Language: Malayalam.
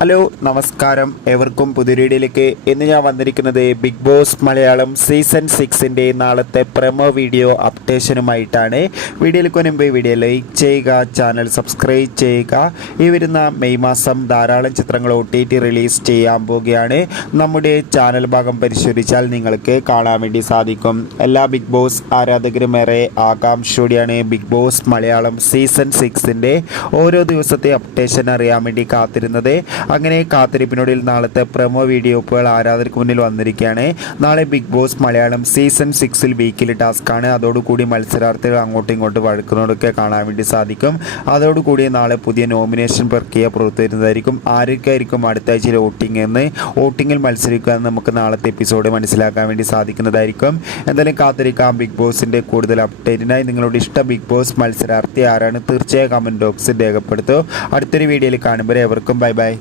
ഹലോ നമസ്കാരം ഏവർക്കും പുതിയ വീഡിയോയിലേക്ക് ഇന്ന് ഞാൻ വന്നിരിക്കുന്നത് ബിഗ് ബോസ് മലയാളം സീസൺ 6ൻ്റെ നാളത്തെ പ്രൊമോ വീഡിയോ അപ്ഡേഷനുമായിട്ടാണ്. വീഡിയോയിലേക്ക് മുൻപ് വീഡിയോ ലൈക്ക് ചെയ്യുക, ചാനൽ സബ്സ്ക്രൈബ് ചെയ്യുക. ഈ വരുന്ന മെയ് മാസം ധാരാളം ചിത്രങ്ങൾ OTT റിലീസ് ചെയ്യാൻ പോവുകയാണ്. നമ്മുടെ ചാനൽ ഭാഗം പരിശോധിച്ചാൽ നിങ്ങൾക്ക് കാണാൻ വേണ്ടി സാധിക്കും. എല്ലാ ബിഗ് ബോസ് ആരാധകരും ഏറെ ആകാംക്ഷയോടെയാണ് ബിഗ് ബോസ് മലയാളം സീസൺ 6ൻ്റെ ഓരോ ദിവസത്തെ അപ്ഡേഷൻ അറിയാൻ വേണ്ടി കാത്തിരുന്നത്. അങ്ങനെ കാത്തിരിപ്പിനോടിൽ നാളത്തെ പ്രൊമോ വീഡിയോ ഇപ്പോൾ ആരാധകർക്ക് മുന്നിൽ വന്നിരിക്കുകയാണ്. നാളെ ബിഗ് ബോസ് മലയാളം സീസൺ 6ൽ വീക്കിലി ടാസ്ക്കാണ്. അതോടുകൂടി മത്സരാർത്ഥികൾ അങ്ങോട്ടും ഇങ്ങോട്ടും വഴക്കുന്നതൊക്കെ കാണാൻ വേണ്ടി സാധിക്കും. അതോടുകൂടി നാളെ പുതിയ നോമിനേഷൻ പ്രക്രിയ പുറത്തുവരുന്നതായിരിക്കും. ആരൊക്കെയായിരിക്കും അടുത്ത ആഴ്ചയിൽ വോട്ടിങ്ങിൽ മത്സരിക്കുക എന്ന് നമുക്ക് നാളത്തെ എപ്പിസോഡ് മനസ്സിലാക്കാൻ വേണ്ടി സാധിക്കുന്നതായിരിക്കും. എന്തായാലും കാത്തിരിക്കാം ബിഗ് ബോസിൻ്റെ കൂടുതൽ അപ്ഡേറ്റിനായി. നിങ്ങളുടെ ഇഷ്ട ബിഗ് ബോസ് മത്സരാർത്ഥി ആരാണ്? തീർച്ചയായും കമൻറ്റ് ബോക്സിൽ രേഖപ്പെടുത്തൂ. അടുത്തൊരു വീഡിയോയിൽ കാണുമ്പോൾ എവർക്കും ബൈ ബൈ.